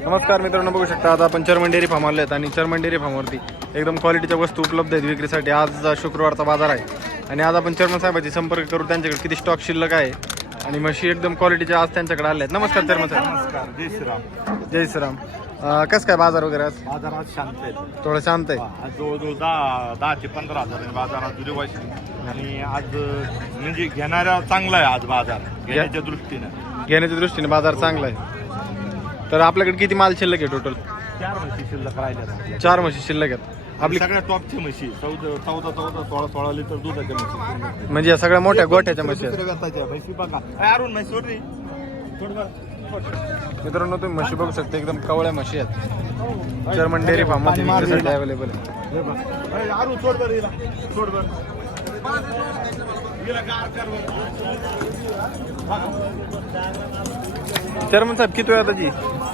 नमस्कार मित्रांनो बघू शकता आता आपण चर्मन डेअरी फार्म आले आहेत आणि चर्मन डेअरी फार्मवरती एकदम क्वालिटीच्या वस्तू उपलब्ध आहेत विक्रीसाठी. आज शुक्रवारचा बाजार आहे. आणि आज आपण चर्मन साहेबांची संपर्क करू. त्यांच्याकडे किती स्टॉक शिल्लक आहे आणि म्हशी एकदम क्वालिटीच्या आज त्यांच्याकडे आल्या आहेत नमस्कार चर्मन साहेब. नमस्कार. जय श्रीराम. जय श्रीराम. कसं काय बाजार वगैरे आज? बाजार आज शांत आहे. थोडं शांत आहे. आज जवळजवळ दहा दहा ते पंधरा हजार आहे. बाजारात रिवाज आणि आज म्हणजे घेणारा चांगला आहे आज बाजार घेण्याच्या दृष्टीने. घेण्याच्या दृष्टीने बाजार चांगला आहे. तर आपल्याकडे किती माल शिल्लक आहे टोटल चार म्हशी शिल्लक राहिल्या चार म्हशी शिल्लक आहेत आपली आपली सगळ्या टॉपची म्हशी चौदा चौदा चौदा सोळा सोळा लिटर दुधाच्या म्हशी म्हणजे या सगळ्या मोठ्या गोठ्याच्या म्हशी आहेत दुसऱ्या व्यताच्या म्हशी बघा अरुण म्हशी सोड रे. सोड बरं. सोड. मित्रांनो तुम्ही म्हशी बघू शकता एकदम कवळ्या म्हशी आहेत जर्मन डेअरी फार्ममध्ये विक्रीसाठी. अवेलेबल आहे हे बघ. अरुण सोड बरं हिला. सोड बरं. हिला गार कर बरं. चर्मन साहेब किती वेळा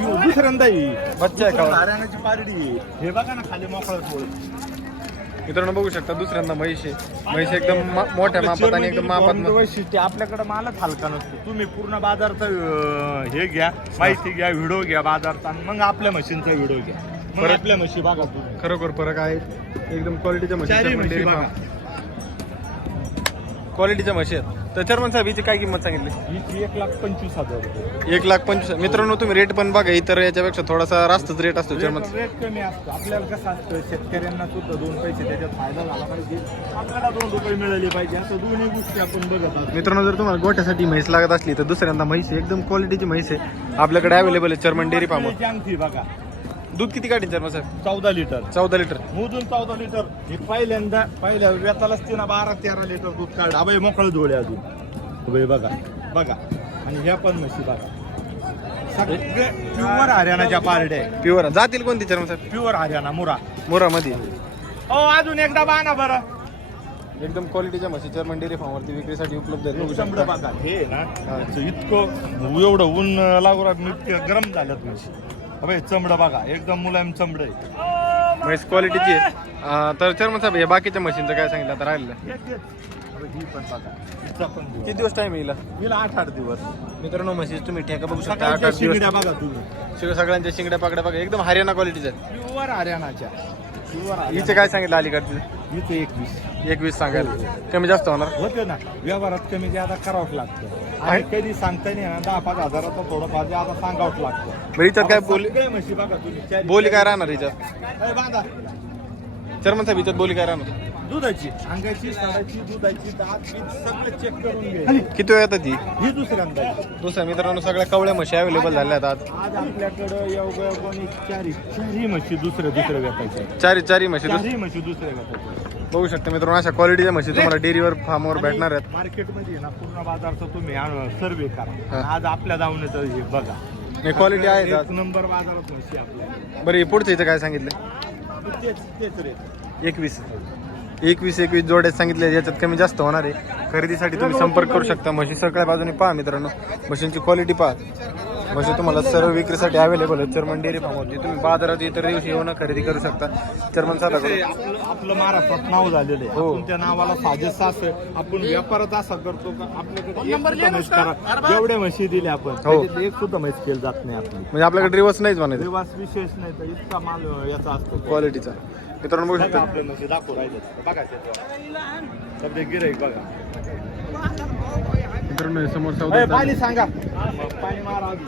दुसऱ्यांदा येईल. बच्चा आहे का हरियाणाची पारडी आहे. हे बघा ना खाली मोकळं थोडं मित्रांनो बघू शकता दुसऱ्यांदा म्हैस आहे. म्हैस एकदम मा- मोठ्या मापात आणि एकदम मापात वैशिष्ट्य आपल्याकडे मालच हलका नसतो. तुम्ही पूर्ण बाजारचा अं, हे घ्या माहिती घ्या व्हिडिओ घ्या बाजारचा आणि मग आपल्या मशीनचा व्हिडिओ घ्या. मग परत- आपल्या म्हशी बघा तुम्ही. खरोखर फरक आहे. एकदम क्वालिटीच्या म्हशी चर्मन म्हशी बघा. क्वालिटीच्या म्हशी आहेत. तर चर्मन साहेब हिची काय किंमत सांगितली? ही एक लाख पंचवीस हजार रुपये. एक लाख पंचवीस मित्रांनो तुम्ही रेट पण बघा इतर याच्यापेक्षा थोडासा रास्तच रेट असतो चर्मन रेट कमी असतो. आपल्याला कसं असतं शेतकऱ्यांना सुद्धा दोन पैसे त्याच्यात फायदा झाला पाहिजे. आपल्याला दोन रुपये मिळाले पाहिजे. असं दोन्ही गोष्टी आपण बघत असतो. मित्रांनो जर तुम्हाला गोठ्यासाठी म्हैस लागत असली तर दुसऱ्यांदा म्हैस आहे. एकदम क्वालिटीची म्हैस आहे. आपल्याकडे अवेलेबल आहे चर्मन डेअरी फार्म बघा. दूध किती काढीन चर्मन साहेब? चौदा लिटर. चौदा लिटर. मोजून चौदा लिटर. हे पहिल्यांदा पहिल्या व्यतालाच तिनं बारा तेरा लिटर दूध काढ अभय मोकळं धुळे अजून. अभय बघा. बघा. आणि ह्या पण म्हशी बघा. सगळे प्युअर हरियाणाच्या पारड्या आहे प्युअर जातील कोणती चर्मन साहेब? प्युअर हरियाणा मुरा. मोरामध्ये. ओ अजून एकदा बाना बरं. एकदम क्वालिटीच्या म्हशी चर्मन डेअरी फार्मवरती विक्रीसाठी उपलब्ध आहेत. बघू शकता. हे ना इतकं एवढं ऊन लागू राहत इतकं गरम झाल्यात म्हशी अबे चमडं बघा एकदम मुलायम चमडं आहे. म्हैस क्वालिटीची आहे. अं, तर चर्मन साहेब हे बाकीच्या मशीनचं काय सांगितलं आता राहिलेलं. अबे, ही पण बघा हिचा पण किती दिवस. टाइम येईल हिला? आठ आठ दिवस. मित्रांनो म्हशी तुम्ही ठेका बघू शकता आठ आठ दिवस. शिंगड्या बघा तुम्ही. सगळं- सगळ्यांच्या शिंगड्या पाकड्या बघा एकदम हरियाणा क्वालिटीच्या आहेत. प्युअर हरियाणाच्या. प्युअर हिचे काय सांगितलं अलीकडचे? इथे एकवीस. एकवीस सांगायला. कमी जास्त होणार? होते ना. व्यवहारात कमी जादा करावंच लागतं. आणि कधी सांगता नाही ना दहा पाच हजाराचं थोडं पाहिजे आता सांगावंच लागतं. बरं हिच्यात काय आता बोली सगळे म्हशी बघा तुम्ही. बोली काय राहणार हिच्यात ए, बांधा. चर्मन साहेब हिच्यात बोली काय राहणार? दुधाची. अंगाची साडाची दुधाची दात बीत सगळं चेक करून घे. किती वेळ येतात ती? ही दुसऱ्यांदा आहे. दुसऱ्या मित्रांनो सगळ्या कवळ्या म्हशी अवेलेबल झाल्या आहेत आज. आज आपल्याकडं एवढं कोणी चारी चारही म्हशी दुसऱ्या दुसऱ्या व्यापायच्या चारी चारी म्हशी दुस- चारही म्हशी दुसऱ्या व्यापायच्या बघू शकता मित्रांनो अशा क्वालिटीच्या म्हशी तुम्हाला डेअरीवर फार्मवर भेटणार आहेत. मार्केटमध्ये ना पूर्ण बाजारचा तुम्ही सर्वे हा. करा. आज आपल्या दावणीचं हे बघा. हे क्वालिटी आहे एक नंबर बाजारात म्हशी आपल्या बरं हे पुढचं इथं काय सांगितलं? तेच तेच रेट एकवीस. एकवीस एकवीस जोड्यात सांगितले याच्यात कमी जास्त होणार आहे. खरेदीसाठी तुम्ही संपर्क करू शकता. म्हशी सगळ्या बाजूने पहा मित्रांनो. म्हशींची क्वालिटी पहा. म्हशी तुम्हाला सर्व विक्रीसाठी अवेलेबल आहे चर्मन डेअरी फार्मवरती तुम्ही बाजारात इतर दिवशी येऊन खरेदी करू शकता. चर्मन साधा ते आपलं आपलं महाराष्ट्रात नाव झालेलं आहे. हो. आपण त्या नावाला साजेस असं आपण व्यापारात असा करतो का? आपल्याकडे जेवढ्या म्हशी दिल्या आपण हो. एक सुद्धा म्हैस केली जात नाही आपली. म्हणजे आपल्याकडे रिवर्स नाहीच म्हणायचं. देवास विशेष नाही तर इतका माल याचा असतो. क्वालिटीचा मित्रांनो बघू शकता. दाखवू राहिले बघा त्याच्यावर सध्या गिराईक बघा. मित्रांनो हे समोर अय, सौदा पाणी सांगा. पाणी मारा आधी.